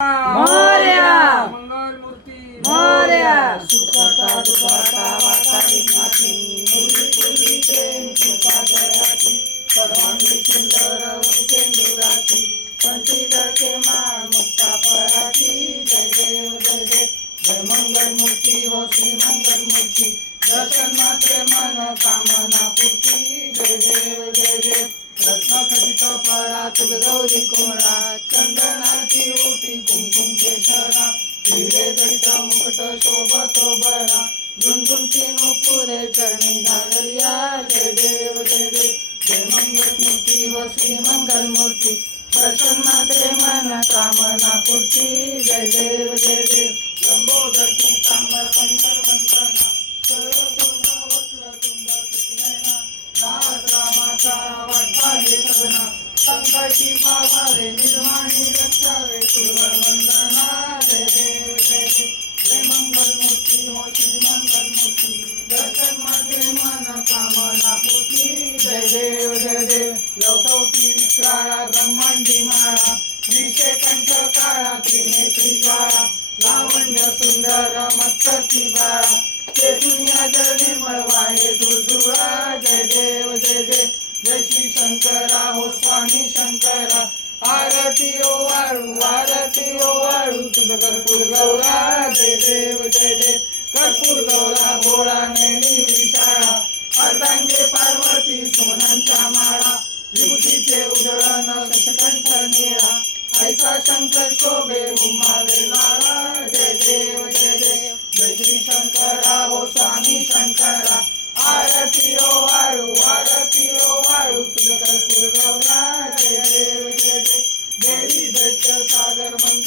मोरया मंगल मूर्ती मोरया सुखता दुखता वार्ता विघ्नाची मुली पुरी प्रेम कृपा दयाची सर्वांगी सुंदर सेंदुराची कंठी धरते माळ मुक्ता फळाची जय देव जय देव जय मंगल मूर्ती हो श्री मंगल मूर्ती दर्शन मात्रे मन कामना पूर्ती जय देव जय देव रत्नखचित फळा तुझ गौरी कोणा चंदनाची ओटी कुंकुम केशरा हिरे जडित मुकुट शोभतो बरा झुंझुंची नुपुरे चरणी घालरिया जय देव जय देव जय मंगल मूर्ती हो श्री मंगल मूर्ती दर्शन मात्रे मन कामना पूर्ती जय देव जय देव लंबोदर पीतांबर पंढर वंदना सर्वपूर्ण वक्र तुंड सुनैना दास रामाचा वाटपा हे सगना संकटी पावारे निर्माणी रक्षावे तुझवर वंदना जय देव जय देव जय मंगल मूर्ती हो श्री मंगल मूर्ती दर्शन माझे मन कामना पूर्ती जय देव जय देव लवटवती विक्राळा ब्रह्मांडी माळा विषे कंठ काळा त्रिनेत्री ज्वाळा लावण्य सुंदर मस्तकी बाळा ते दुनिया जल निर्मळ वाहे दुर्दुळा जय देव जय देव जय श्री शंकरा हो स्वामी शंकरा आरती ओ वाळू तुझ कर्पूर गौरा जय देव जय देव कर्पूर गौरा भोळा नेणी विशाळा अर्धांगे पार्वती सोनांच्या माळा विभूतीचे उधळण शशकंठ निळा ऐसा शंकर शोभे उमावे लाळा जय देव जय देव जय श्री शंकरा हो स्वामी शंकरा आरती ओ वाळू तुझ कर्पूर गौरा जय देव जय देव देवी दैत्य सागर मंत्र